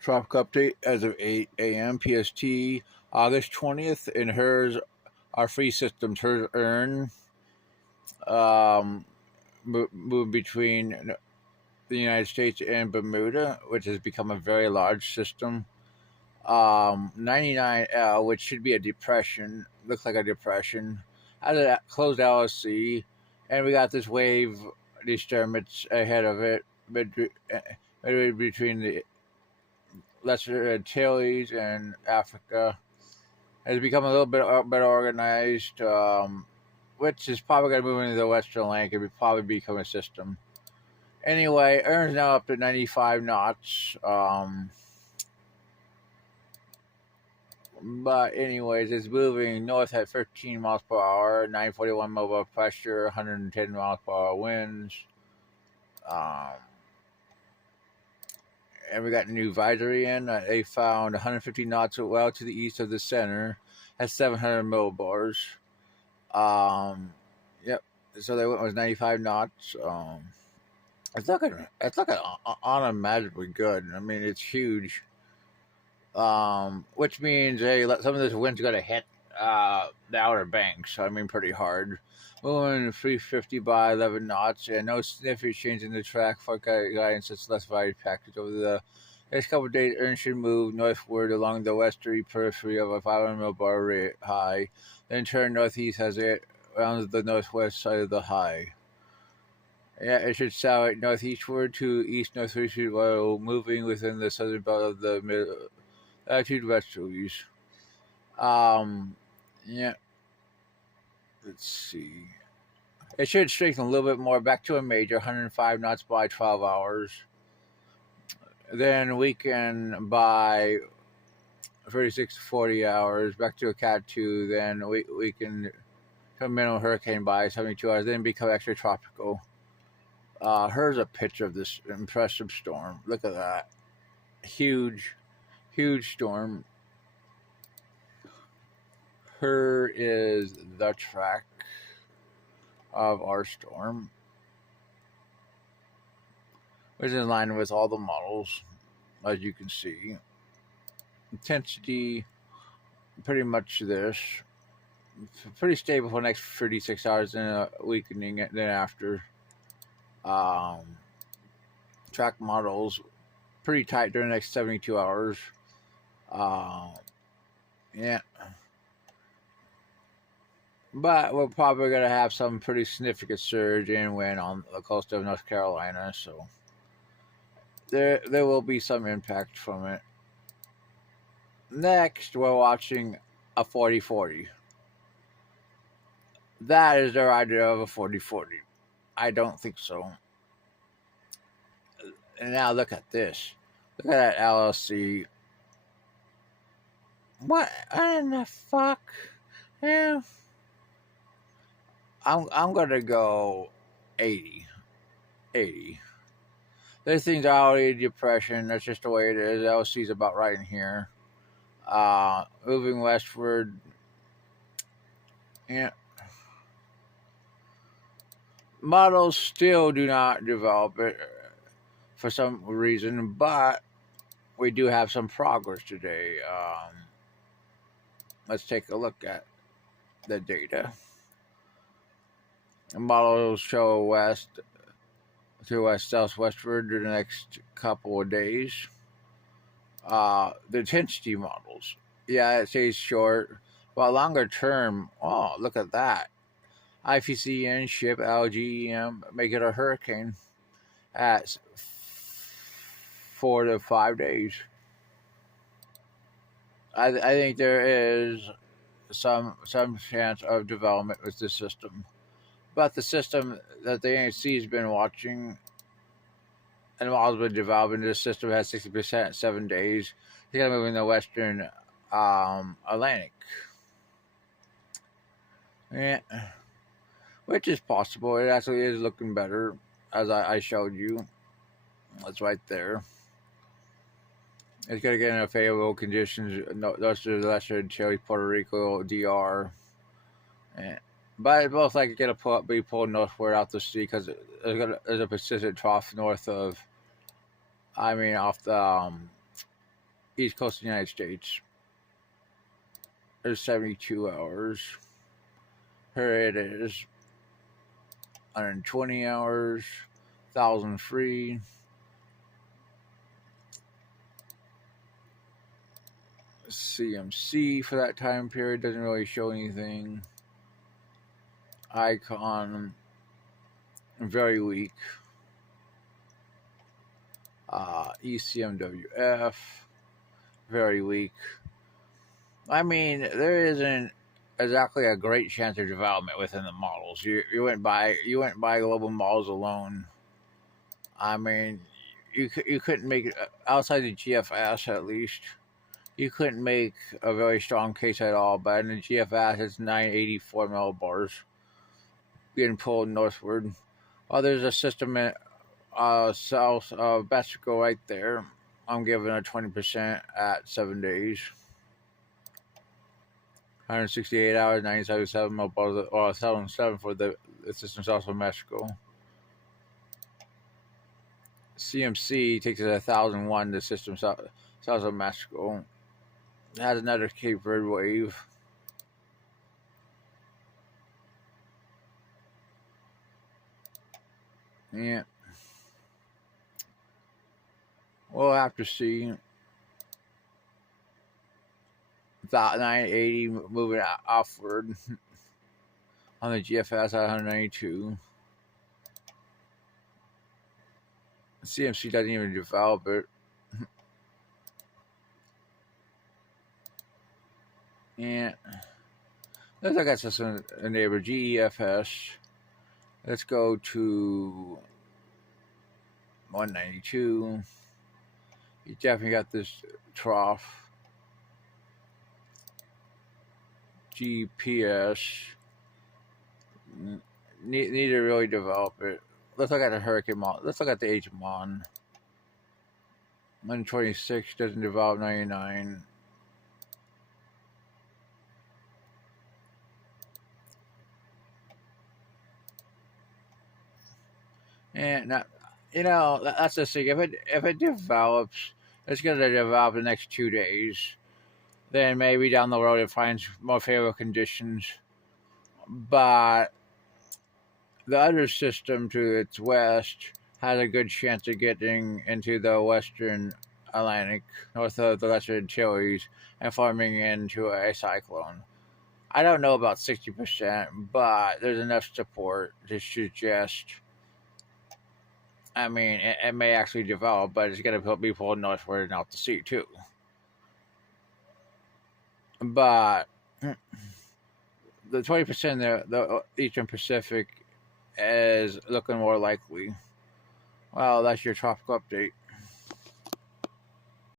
Tropical update as of 8 a.m. PST, August 20th. And hers are free systems. Hers Earn um, moved between the United States and Bermuda, which has become a very large system. 99L, which should be a depression, looks like a depression, has a closed LLC, and we got this wave disturbance ahead of it between the Lesser Antilles and Africa. Has become a little bit better organized, which is probably going to move into the Western Atlantic and probably become a system. Anyway, Erin's now up to 95 knots. But anyways, it's moving north at 13 miles per hour, 941 mobile pressure, 110 miles per hour winds. Um, and we got a new advisory in. They found 150 knots well to the east of the center at 700 millibars. Yep. So they went with 95 knots. It's looking unimaginably good. I mean, it's huge. Which means hey, some of this wind's gonna hit the Outer Banks. I mean, pretty hard. Moving 350 by 11 knots, and no significant change in the track for guidance. It's less varied package over the next couple of days. Erin should move northward along the westerly periphery of a 500 millbar rate high, then turn northeast as it rounds the northwest side of the high. Yeah, it should sail northeastward to east northeastward while moving within the southern belt of the mid latitude westerlies. Um, yeah, let's see. It should strengthen a little bit more back to a major, 105 knots by 12 hours. Then weaken by 36 to 40 hours, back to a Cat 2. Then we can come minimal hurricane by 72 hours, then become extra tropical. Here's a picture of this impressive storm. Look at that. Huge, huge storm. Here is the track of our storm, which is in line with all the models, as you can see. Intensity, pretty much this. Pretty stable for the next 36 hours, and weakening it then after. Track models, pretty tight during the next 72 hours. Yeah. But we're probably going to have some pretty significant surge in wind on the coast of North Carolina, so there will be some impact from it. Next, we're watching a 40-40. That is their idea of a 40-40. I don't think so. And now look at this. Look at that LLC. What in the fuck? Yeah. I'm gonna go 80. 80. This thing's already depression. That's just the way it is. LLC's about right in here. Moving westward. Yeah. Models still do not develop it for some reason, but we do have some progress today. Let's take a look at the data. The models show west to west southwestward in the next couple of days. The intensity models, yeah, it stays short, but longer term. Oh, look at that! IPCN ship LGEM make it a hurricane at 4 to 5 days. I think there is some chance of development with this system, but the system that the ANC has been watching and models been developing, this system has 60% 7 days. It's gonna move in the western Atlantic. Yeah, which is possible. It actually is looking better, as I showed you. That's right there. It's going to get in favorable conditions. Those are the Lesser Antilles, Puerto Rico, DR. But it's most likely going to be pulled northward out the sea because there's a persistent trough north of, off the East Coast of the United States. There's 72 hours. Here it is. 120 hours. 1,000 free. CMC for that time period doesn't really show anything. Icon, very weak. ECMWF, very weak. I mean, there isn't exactly a great chance of development within the models. You went by global models alone. I mean, you couldn't make outside the GFS at least. You couldn't make a very strong case at all. But in the GFS, it's 984 millibars being pulled northward. Well, there's a system in south of Mexico right there. I'm giving a 20% at 7 days. 168 hours, 977 millibars, or 77 for the system south of Mexico. CMC takes it 1,001. The system south of Mexico. It has another Cape Verde wave. Yeah. We'll have to see. That 980 moving offward on the GFS at 192. CMC doesn't even develop it. Yeah. Let's look at this a neighbor, GEFS. Let's go to 192. You definitely got this trough. GPS. Need to really develop it. Let's look at the hurricane model. Let's look at the HMON. 126 doesn't develop 99. And not, that's the thing. If it develops, it's going to develop the next 2 days. Then maybe down the road it finds more favorable conditions. But the other system to its west has a good chance of getting into the western Atlantic, north of the Lesser Antilles, and forming into a cyclone. I don't know about 60%, but there's enough support to suggest. I mean, it may actually develop, but it's going to be pulled northward and out to sea too. But the 20% there, the Eastern Pacific, is looking more likely. Well, that's your tropical update.